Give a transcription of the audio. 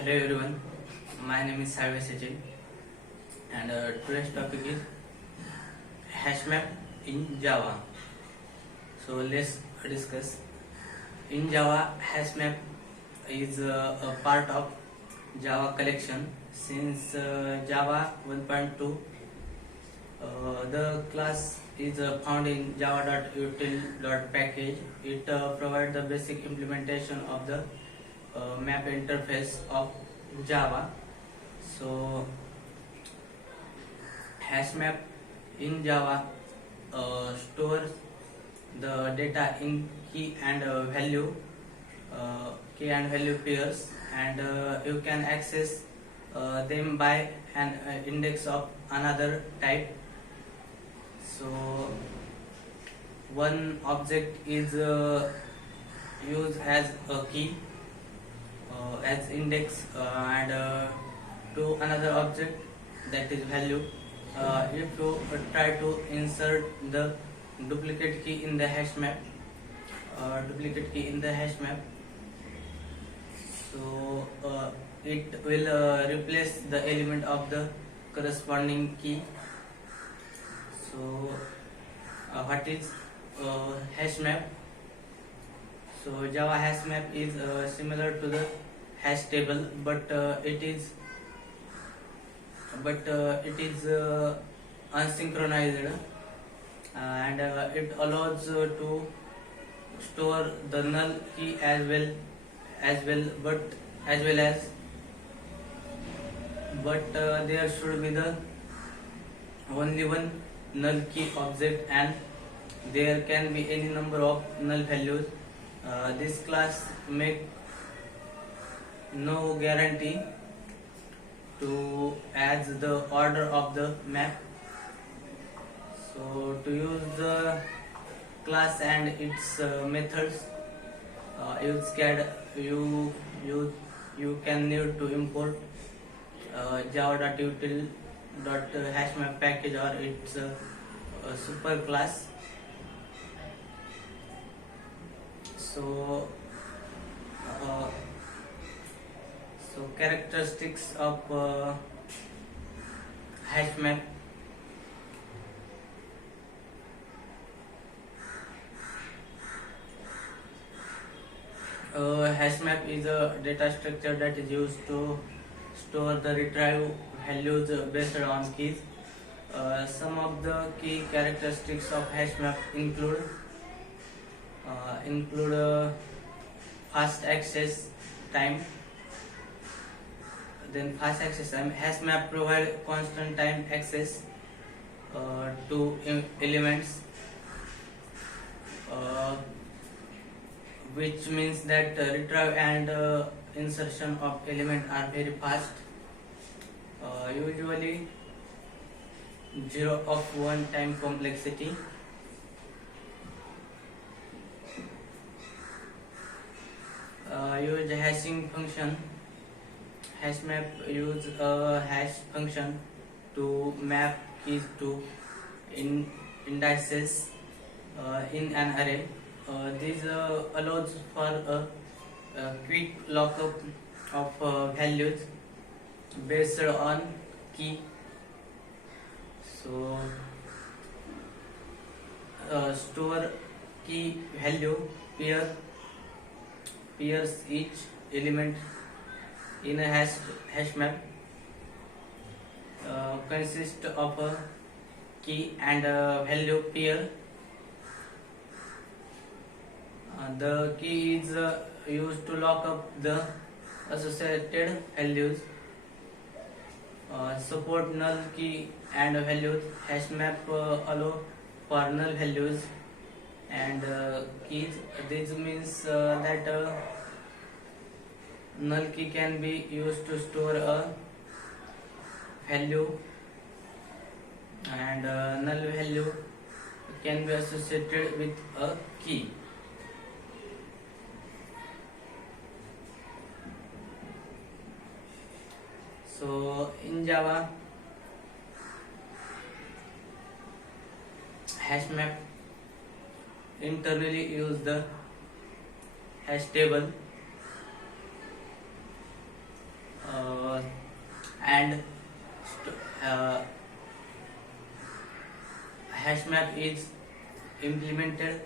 Hello everyone, my name is Sarve Sachin and today's topic is hash map in Java. So let's discuss. In Java, hash map is a part of Java collection since Java 1.2. The class is found in java.util.package. It provides the basic implementation of the map interface of Java. So hash map in Java stores the data in key and value pairs, and you can access them by an index of another type. So one object is used as a key as index and to another object, that is value. If you try to insert the duplicate key in the hash map, so it will replace the element of the corresponding key. So what is hash map? So Java hash map is similar to the hash table, but it is unsynchronized, and it allows to store the null key as well as but there should be the only one null key object, and there can be any number of null values. This class make no guarantee to add the order of the map. So to use the class and its methods, you can need to import java.util.hashmap package or its super class. So characteristics of hash map. Hash map is a data structure that is used to store the retrieve values based on keys. Some of the key characteristics of hash map include fast access time. Then fast access time. Hash map provide constant time access to elements, which means that retrieve and insertion of element are very fast. Usually 0 of 1 time complexity. Use hashing function. Hash map use a hash function to map keys to indices in an array. This allows for a quick lookup of values based on key. So store key value pairs each element in a hash map consists of a key and a value pair. The key is used to lock up the associated values. Support null key and values. Hash map allow for null values and keys. This means that null key can be used to store a value, and null value can be associated with a key. So in Java, hash map internally use the hash table and hash map is implemented